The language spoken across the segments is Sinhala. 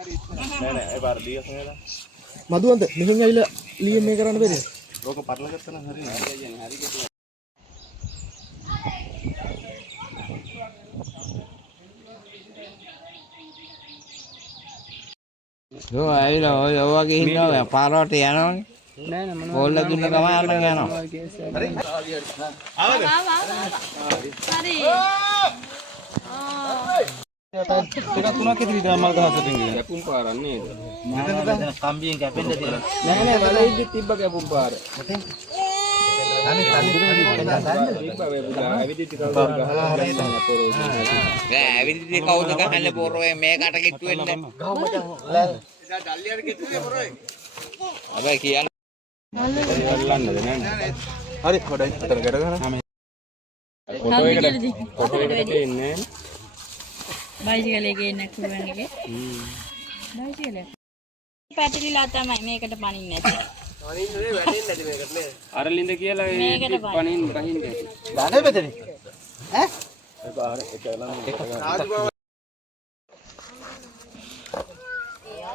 නෑ ඒ පාර ලියස් නේද? මදුවන්ත මෙහෙන් ඇවිල්ලා ලියම් මේ කරන්න බැරිද? ඕක පටල ගත්තා නම් හරියන්නේ. Yo, ඇවිල්ලා ඔය වගේ හින්දා පාරවට යනවනේ. නෑ නෑ මොනවා. ඕල්ලා දුන්න ගම අරන් යනවා. හරි. ආවද? හරි. ටිකක් තුනක් ඉතිරි තමයි මල් ගහසටින් ගියා. කැපුම් පාරක් නේද? මෙතනද කම්බියෙන් කැපෙන්න තියෙනවා. නෑ නෑ වල ඉද්දි තිබ්බ කැපුම් පාර. අනේ තිබ්බ වේ පුතා. ඇවිදිද්දි කවුද ගහලා පොරෝ. නෑ ඇවිදිද්දි කවුද ගහන්නේ පොරෝ මේකට කිට්ටු වෙන්නේ. ගහමු මචං. ලෑ. එදා ඩල්ලියට කිට්ටුවේ පොරෝයි. අබේ කියන්නේ වල්ලන්නද නෑ. හරි හොඩයි. අතන ගැට ගන්න. ෆොටෝ එකට එන්නේ. බයිසිකලේ ගේන්න කුරුවන් එකේ. බයිසිකලේ. පැටලිලා තමයි මේකට පනින්නේ නැති. පනින්නේ වැටෙන්නේ නැති මේකට නේද? අරලින්ද කියලා මේකට පනින්න බහින්නේ. දාන්නේ මෙතන. ඈ? ඒක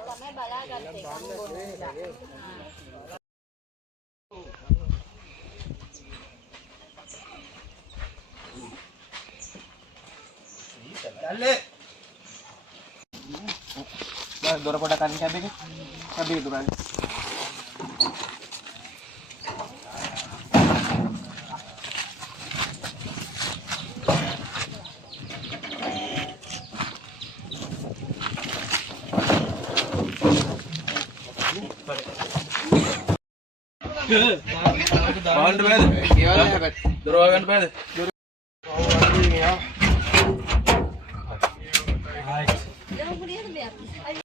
තමයි බලාගත්තේ. Dale. Dah, dora pada kan cabe ke? Cabe itu kan. Bahan tu berapa? Dora bahan berapa? Jangan boleh ada biar.